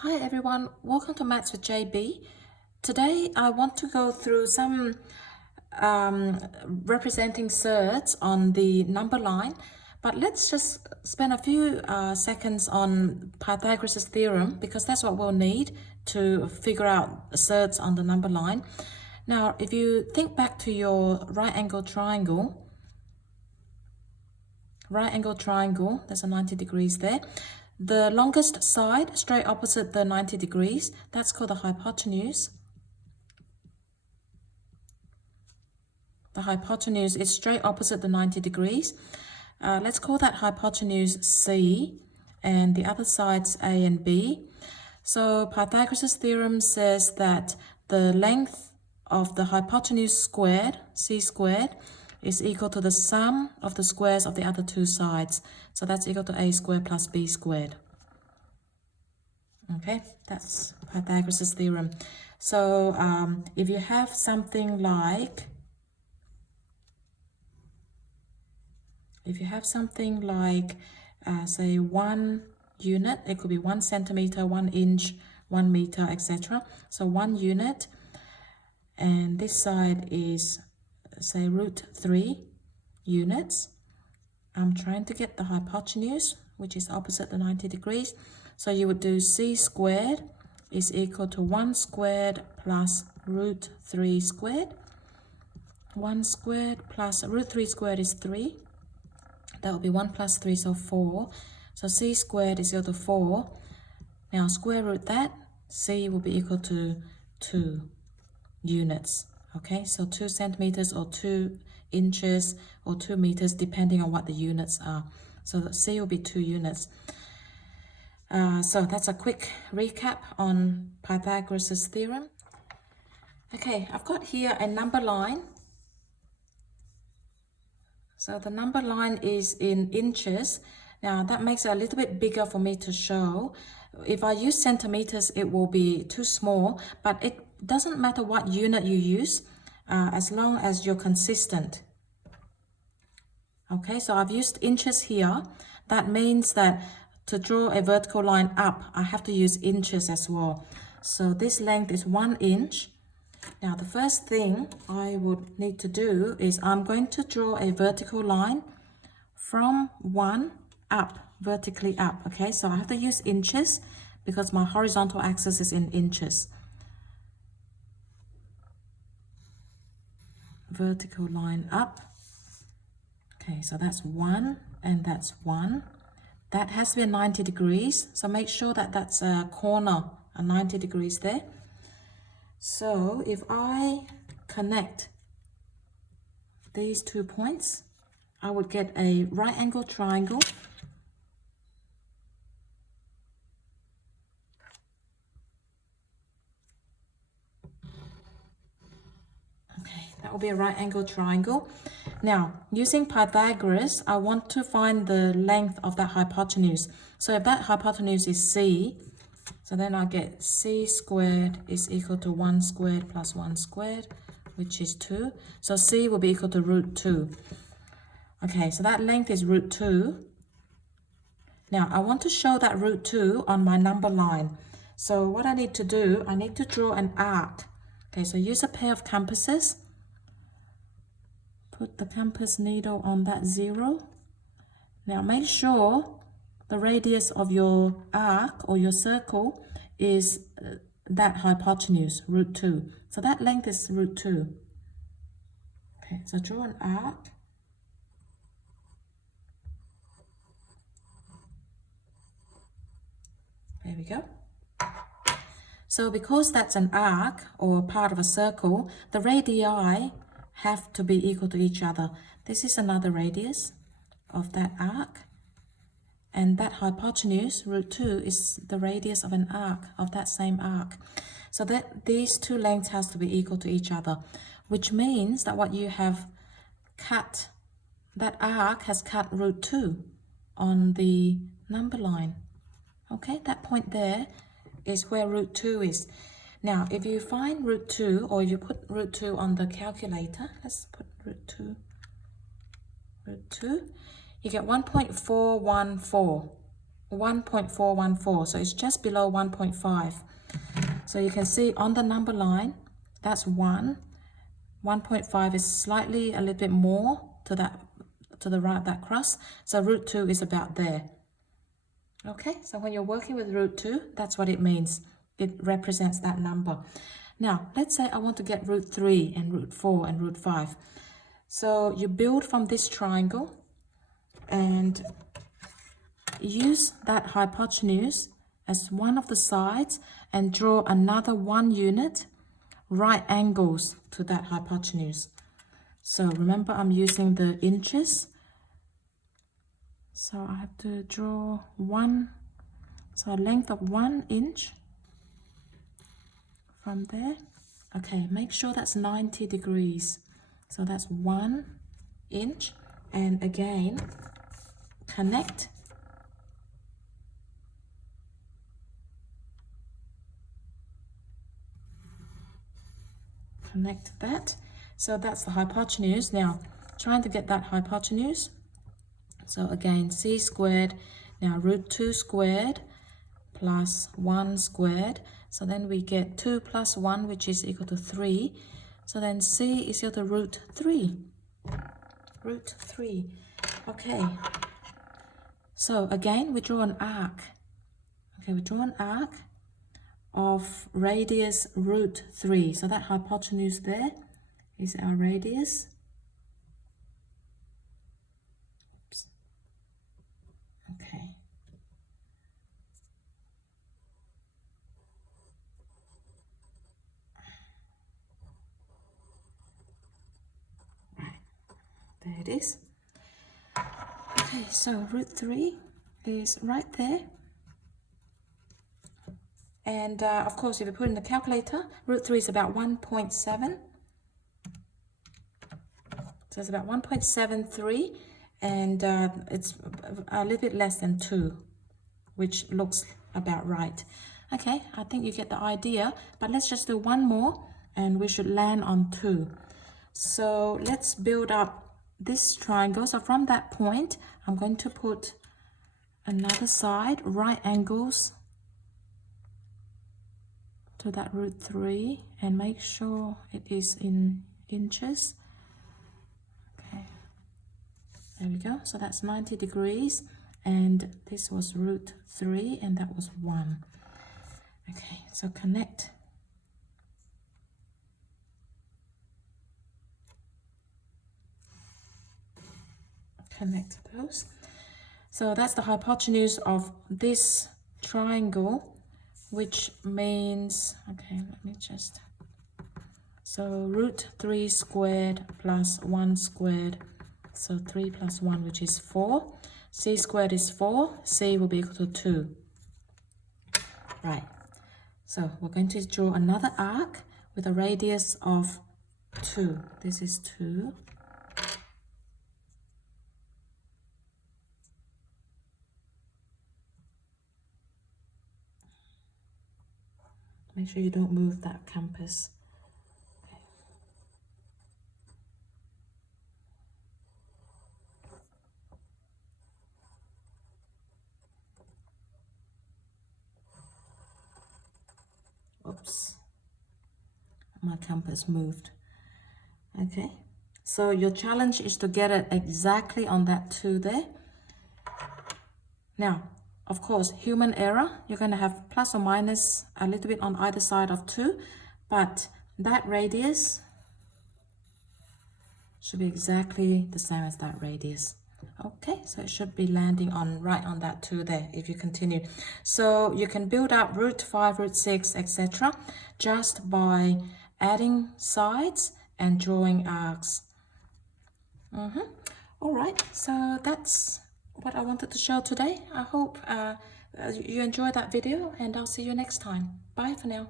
Hi everyone, welcome to Maths with JB. Today I want to go through some representing surds on the number line, but let's just spend a few seconds on Pythagoras Theorem because that's what we'll need to figure out surds on the number line. Now, if you think back to your right angle triangle, there's a 90 degrees there. The longest side, straight opposite the 90 degrees, that's called the hypotenuse. The hypotenuse is straight opposite the 90 degrees. Let's call that hypotenuse C, and the other sides A and B. So Pythagoras theorem says that the length of the hypotenuse squared, C squared, is equal to the sum of the squares of the other two sides. So that's equal to A squared plus B squared. Okay, that's Pythagoras theorem. So if you have something like, say 1 unit, it could be 1 centimeter, 1 inch, 1 meter, etc. So 1 unit, and this side is, say, √3 units. I'm trying to get the hypotenuse, which is opposite the 90 degrees. So you would do C squared is equal to 1 squared plus √3 squared. 1 squared plus √3 squared is 3. That will be 1 plus 3, so 4. So C squared is equal to 4. Now square root that, C will be equal to 2 units. Okay, so 2 centimeters or 2 inches or 2 meters, depending on what the units are. So the C will be 2 units. So that's a quick recap on Pythagoras' theorem. Okay, I've got here a number line. So the number line is in inches. Now that makes it a little bit bigger for me to show. If I use centimeters, it will be too small, but it doesn't matter what unit you use, as long as you're consistent. Okay, so I've used inches here. That means that to draw a vertical line up, I have to use inches as well. So this length is 1 inch. Now the first thing I would need to do is I'm going to draw a vertical line from 1 up, vertically up. Okay, so I have to use inches because my horizontal axis is in inches. Vertical line up. Okay, so that's 1 and that's 1. That has to be 90 degrees, so make sure that that's a corner, a 90 degrees there. So if I connect these 2 points, I would get a right angle triangle. Okay, that will be a right angle triangle. Now, using Pythagoras, I want to find the length of that hypotenuse. So if that hypotenuse is C, so then I get C squared is equal to 1 squared plus 1 squared, which is 2. So C will be equal to √2. Okay, so that length is √2. Now, I want to show that √2 on my number line. So what I need to do, I need to draw an arc. Okay, so use a pair of compasses. Put the compass needle on that 0. Now make sure the radius of your arc or your circle is that hypotenuse, √2. So that length is √2. Okay, so draw an arc. There we go. So because that's an arc or part of a circle, the radii have to be equal to each other. This is another radius of that arc, and that hypotenuse, √2, is the radius of an arc, of that same arc. So that these two lengths has to be equal to each other, which means that what you have cut, that arc has cut √2 on the number line. Okay, that point there is where √2 is. Now, if you find √2, or you put √2 on the calculator, let's put √2, you get 1.414. 1.414, so it's just below 1.5. So you can see on the number line, that's 1. 1.5 is slightly a little bit more to the right of that cross. So root 2 is about there. Okay, so when you're working with root 2, that's what it means. It represents that number. Now, let's say I want to get root 3 and root 4 and root 5. So you build from this triangle and use that hypotenuse as one of the sides and draw another 1 unit right angles to that hypotenuse. So remember, I'm using the inches. So I have to draw a length of 1 inch from there. Okay, make sure that's 90 degrees. So that's 1 inch. And again, connect. Connect that. So that's the hypotenuse. Now, trying to get that hypotenuse. So again, c squared. Now root 2 squared plus 1 squared. So then we get 2 plus 1, which is equal to 3. So then c is equal to root 3. Root 3. Okay. So again, we draw an arc. Okay, we draw an arc of radius root 3. So that hypotenuse there is our radius. Oops. Okay. Right. There it is. Okay, so root 3 is right there. And of course, if you put in the calculator, root 3 is about 1.7. So it's about 1.73, and it's a little bit less than 2, which looks about right. Okay, I think you get the idea, but let's just do one more, and we should land on 2. So let's build up this triangle. So from that point, I'm going to put another side, right angles to that root 3, and make sure it is in inches. Okay, there we go. So that's 90 degrees, and this was root 3, and that was 1. Okay, so connect. Connect those. So that's the hypotenuse of this triangle, which means, okay, let me just, so root 3 squared plus 1 squared, so 3 plus 1, which is 4. C squared is 4, C will be equal to 2. Right, so we're going to draw another arc with a radius of 2. This is 2. Make sure you don't move that compass. Okay. Oops. My compass moved. Okay. So your challenge is to get it exactly on that 2 there. Now, of course, human error, you're going to have plus or minus a little bit on either side of 2, but that radius should be exactly the same as that radius. Okay, so it should be landing on right on that 2 there if you continue. So you can build up root 5, root 6, etc. just by adding sides and drawing arcs. All right, so that's what I wanted to show today. I hope you enjoyed that video, and I'll see you next time. Bye for now.